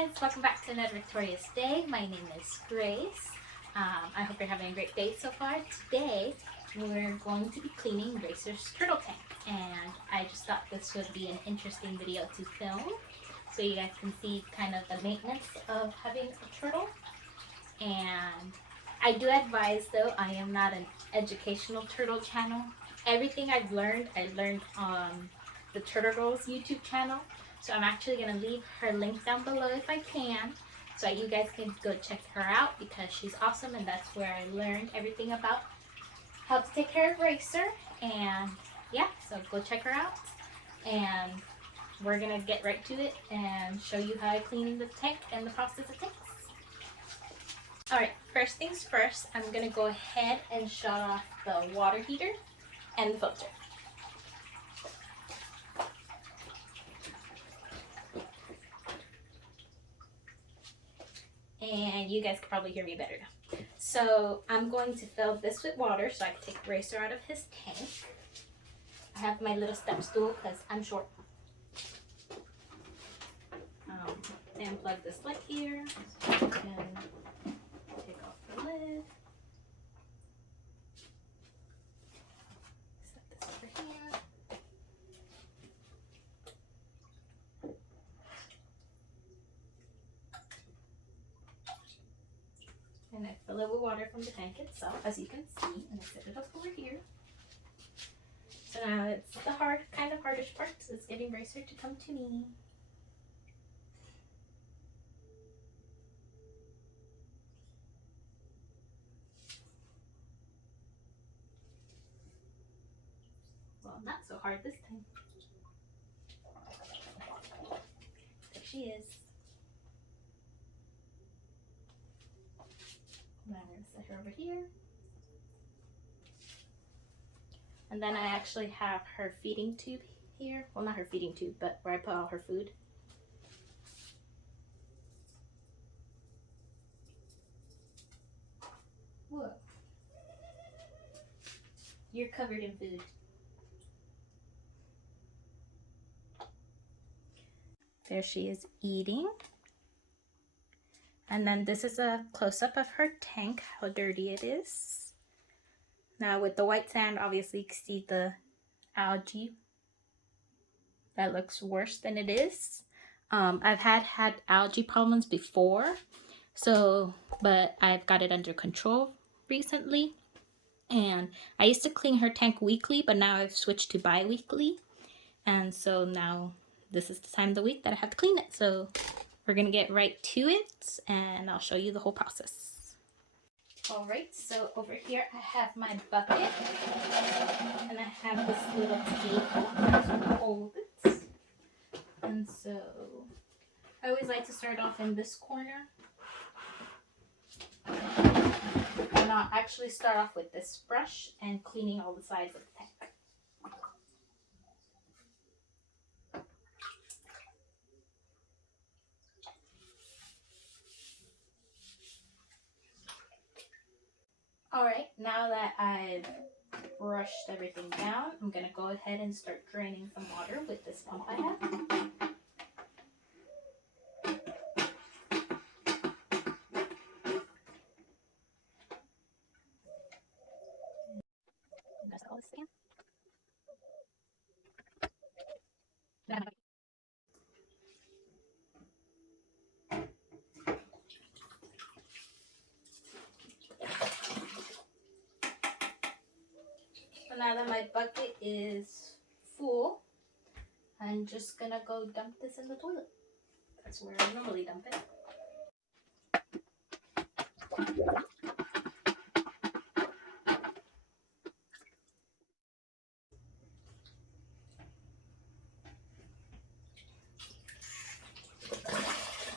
guys, welcome back to another victorious day. My name is Grace. I hope you're having a great day so far. Today we're going to be cleaning Racer's turtle tank, and I just thought this would be an interesting video to film so you guys can see kind of the maintenance of having a turtle. And I do advise, though, I am not an educational turtle channel. Everything I learned on the Turtle Girls YouTube channel. So I'm actually going to leave her link down below if I can, so you guys can go check her out because she's awesome, and that's where I learned everything about how to take care of Racer. And yeah, so go check her out, and we're going to get right to it and show you how I clean the tank and the process it takes. Alright, first things first, I'm going to go ahead and shut off the water heater and the filter. And you guys can probably hear me better now. So I'm going to fill this with water so I can take Racer out of his tank. I have my little step stool because I'm short. And plug this light here so I can take off the lid. Set this over here. And I fill it with water from the tank itself, as you can see, and I set it up over here. So now it's the kind of hardest part, is getting Racer to come to me. Well, not so hard this time. There she is. And I'm going to set her over here. And then I actually have her feeding tube here. Well, not her feeding tube, but where I put all her food. What? You're covered in food. There she is eating. And then this is a close-up of her tank, how dirty it is. Now with the white sand, obviously you can see the algae. That looks worse than it is. I've had algae problems before, but I've got it under control recently. And I used to clean her tank weekly, but now I've switched to bi-weekly. And so now this is the time of the week that I have to clean it. So we're gonna get right to it, and I'll show you the whole process. All right, so over here I have my bucket, and I have this little table to hold it. And so I always like to start off in this corner. And I'll actually start off with this brush and cleaning all the sides of the tank. Alright, now that I've brushed everything down, I'm going to go ahead and start draining some water with this pump I have. All this again. So now that my bucket is full, I'm just gonna go dump this in the toilet. That's where I normally dump it.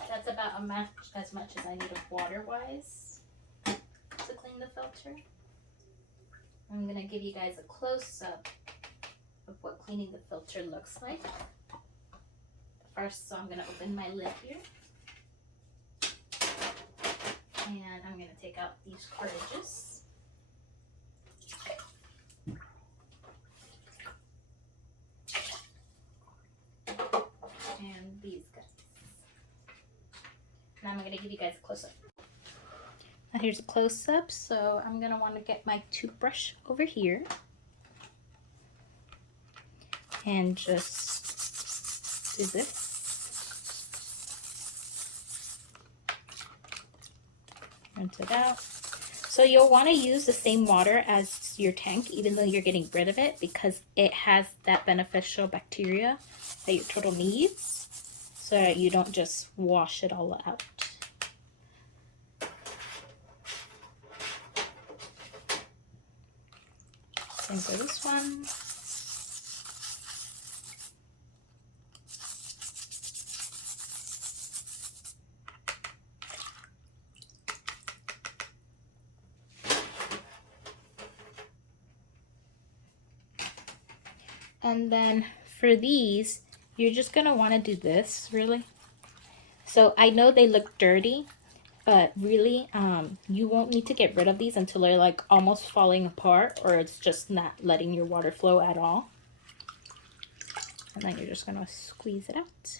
That's about as much as I need of water-wise to clean the filter. I'm gonna give you guys a close-up of what cleaning the filter looks like. First, so I'm gonna open my lid here. And I'm gonna take out these cartridges. And these guys. And I'm going to give you guys a close-up. Now here's a close-up, so I'm going to want to get my toothbrush over here and just do this. Rinse it out. So you'll want to use the same water as your tank, even though you're getting rid of it, because it has that beneficial bacteria that your turtle needs, so that you don't just wash it all out. Same for this one. And then for these, you're just going to want to do this, really. So I know they look dirty, but really, you won't need to get rid of these until they're like almost falling apart, or it's just not letting your water flow at all. And then you're just going to squeeze it out.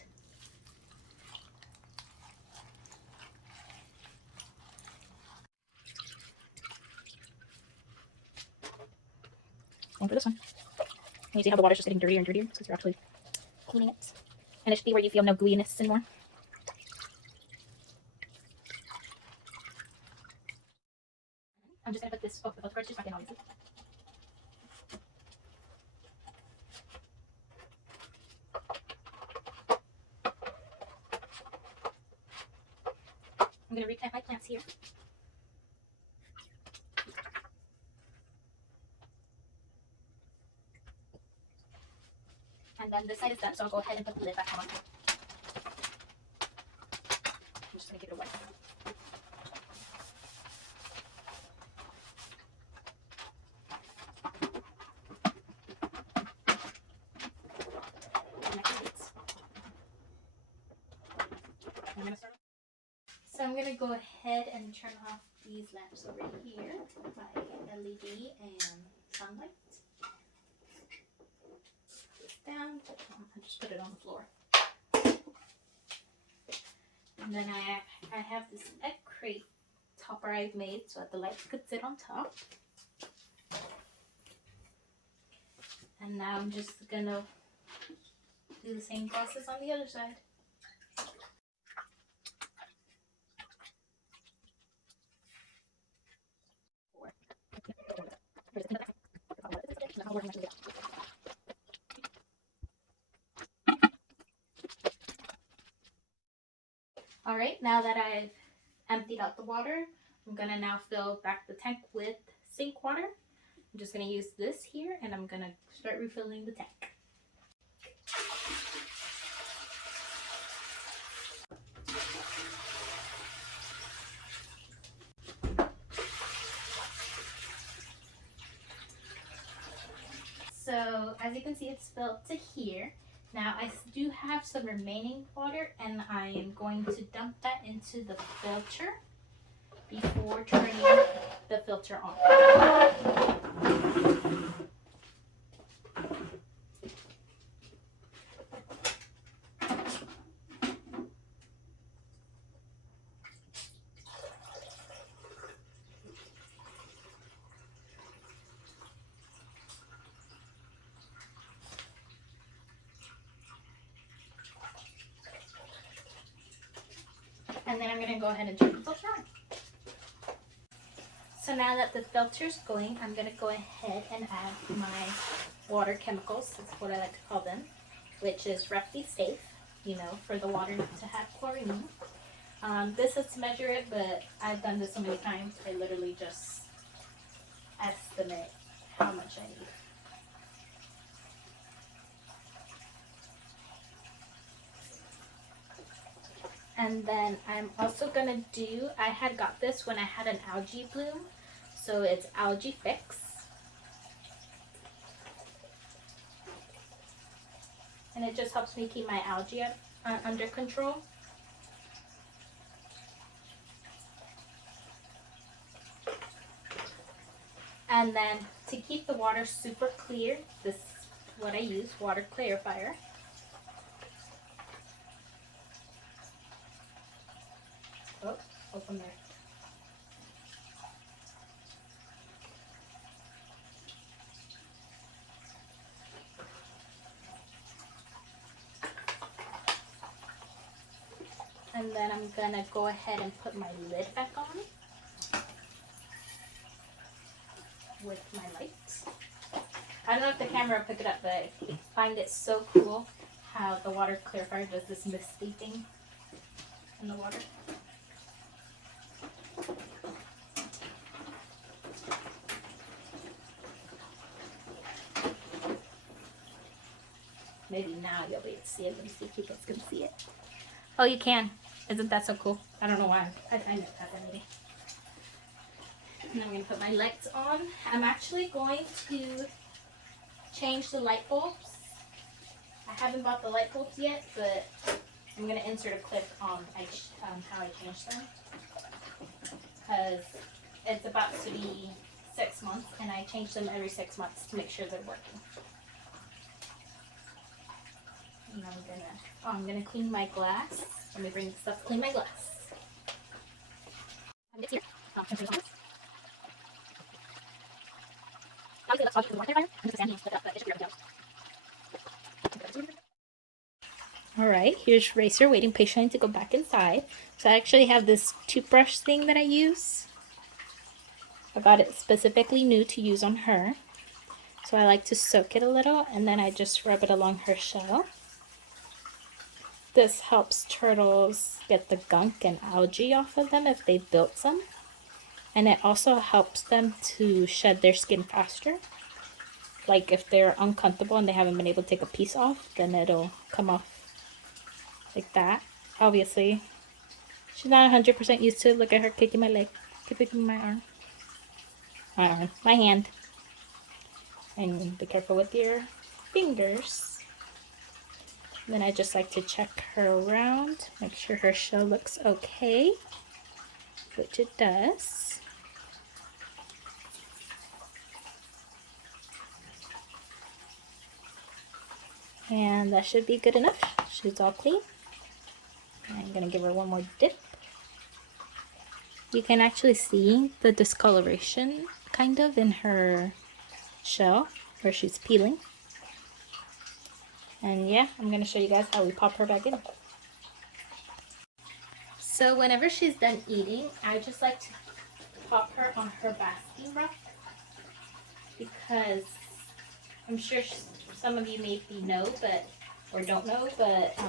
And for this one, and you see how the water's just getting dirtier and dirtier because you're actually cleaning it. And it should be where you feel no gooiness anymore. I'm just going to put this, the both cartridges back in, obviously. I'm going to replant my plants here. And then this side is done, so I'll go ahead and put the lid back on. I'm just going to give it a wipe. So I'm going to go ahead and turn off these lamps over here by LED and sunlight. Down, I just put it on the floor. And then I have this egg crate topper I've made so that the lights could sit on top. And now I'm just gonna do the same process on the other side. Alright, now that I've emptied out the water, I'm gonna now fill back the tank with sink water. I'm just gonna use this here and I'm gonna start refilling the tank. So as you can see, it's filled to here. Now I do have some remaining water and I am going to dump that into the filter before turning the filter on. And then I'm going to go ahead and turn the filter on. So now that the filter's going, I'm going to go ahead and add my water chemicals, that's what I like to call them, which is roughly safe, you know, for the water not to have chlorine. This is to measure it, but I've done this so many times, I literally just estimate how much I need. And then I'm also gonna do, I had got this when I had an algae bloom, so it's Algae Fix. And it just helps me keep my algae under control. And then to keep the water super clear, this is what I use, water clarifier. Oh, open there. And then I'm gonna go ahead and put my lid back on with my lights. I don't know if the camera will pick it up, but I find it so cool how the water clarifier does this misty thing in the water. Maybe now you'll be able to see it. Let me see if you guys can see it. Oh, you can. Isn't that so cool? I don't know why. I know that maybe. And I'm going to put my lights on. I'm actually going to change the light bulbs. I haven't bought the light bulbs yet, but I'm going to insert a clip on how I change them. Because it's about to be 6 months, and I change them every 6 months to make sure they're working. And I'm gonna clean my glass. Let me bring this up to clean my glass. Alright, here's Racer waiting patiently to go back inside. So I actually have this toothbrush thing that I use. I got it specifically new to use on her. So I like to soak it a little and then I just rub it along her shell. This helps turtles get the gunk and algae off of them if they've built some. And it also helps them to shed their skin faster. Like if they're uncomfortable and they haven't been able to take a piece off, then it'll come off like that. Obviously, she's not 100% used to it. Look at her kicking my leg, kicking my arm. My hand. And be careful with your fingers. Then I just like to check her around, make sure her shell looks okay, which it does. And that should be good enough. She's all clean. I'm gonna give her one more dip. You can actually see the discoloration kind of in her shell where she's peeling. And yeah, I'm going to show you guys how we pop her back in. So whenever she's done eating, I just like to pop her on her basking rock. Because I'm sure some of you maybe know, or don't know, but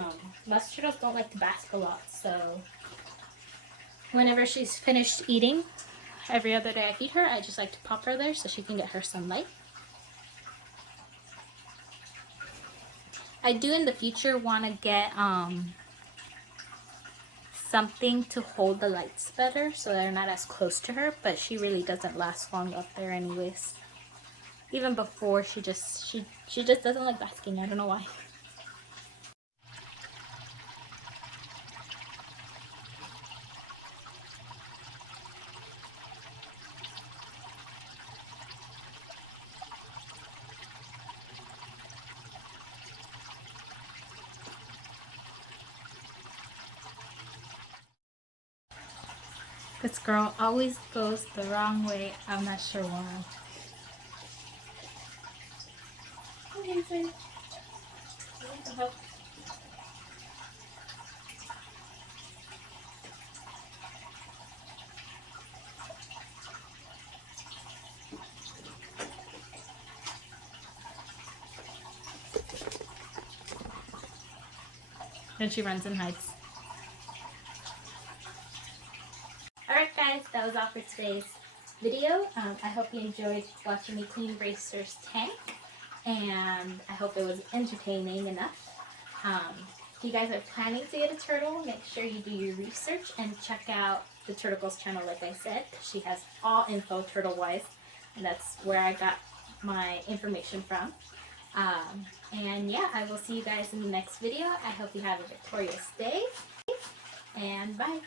musk turtles don't like to bask a lot. So whenever she's finished eating, every other day I feed her, I just like to pop her there so she can get her sunlight. I do in the future want to get something to hold the lights better so they're not as close to her, but she really doesn't last long up there anyways. Even before, she just doesn't like basking. I don't know why. This girl always goes the wrong way. I'm not sure why. Then she runs and hides. Alright guys, that was all for today's video. I hope you enjoyed watching me clean Racer's tank, and I hope it was entertaining enough. If you guys are planning to get a turtle, make sure you do your research and check out the Turtle Girl's channel like I said. She has all info turtle-wise, and that's where I got my information from. And yeah, I will see you guys in the next video. I hope you have a victorious day, and bye!